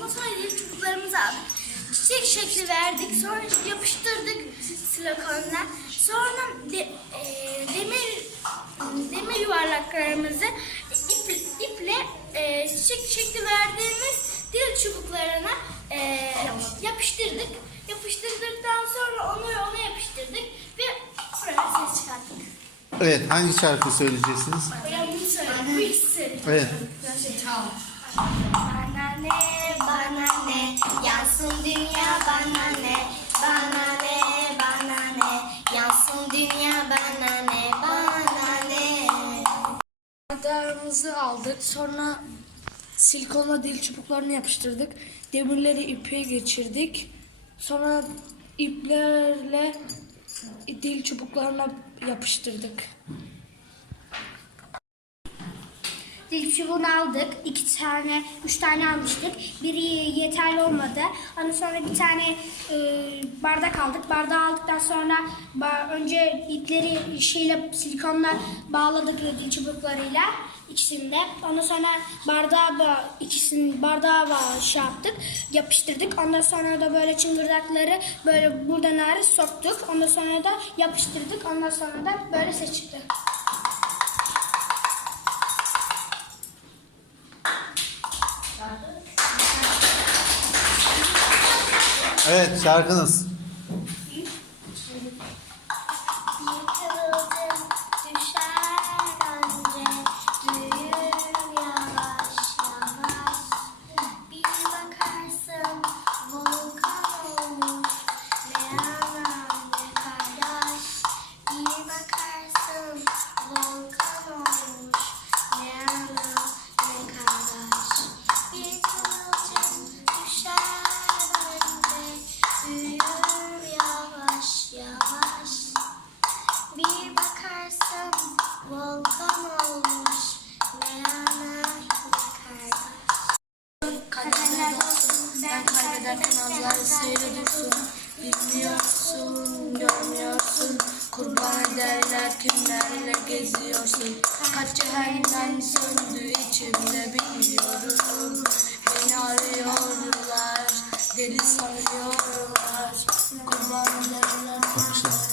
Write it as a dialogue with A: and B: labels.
A: Sonra çubuklarımızı aldık. Çiçek şekli verdik. Sonra yapıştırdık silikonla. Sonra de, e, demir demir yuvarlaklarımızı ip, iple e, çiçek şekli verdiğimiz dil çubuklarına e, yapıştırdık. Yapıştırdıktan sonra onu ona yapıştırdık ve buraya ses çıkarttık.
B: Evet hangi şarkı söyleyeceksiniz?
A: Hocam bunu söyle. Bu ikisi.
B: Evet.
C: Anahtarımızı aldık. Sonra silikonla dil çubuklarını yapıştırdık. Demirleri ipe geçirdik. Sonra iplerle dil çubuklarına yapıştırdık.
D: Dil çubuğunu aldık. iki tane, üç tane almıştık. Biri yeterli olmadı. Ondan sonra bir tane e, bardak aldık. Bardağı aldıktan sonra ba- önce ipleri şeyle silikonla bağladık dil çubuklarıyla ikisini de. Ondan sonra bardağı da ikisini bardağı da şey yaptık. Yapıştırdık. Ondan sonra da böyle çıngırdakları böyle buradan ağrı soktuk. Ondan sonra da yapıştırdık. Ondan sonra da böyle ses
B: Evet şarkınız.
C: Sen kaybederken azları seyrediyorsun. Bilmiyorsun, görmüyorsun. Kurban ederler kimlerle geziyorsun. Kaç cehennem söndü içimde bilmiyorum. Beni arıyorlar, deli sanıyorlar. Kurban ederler.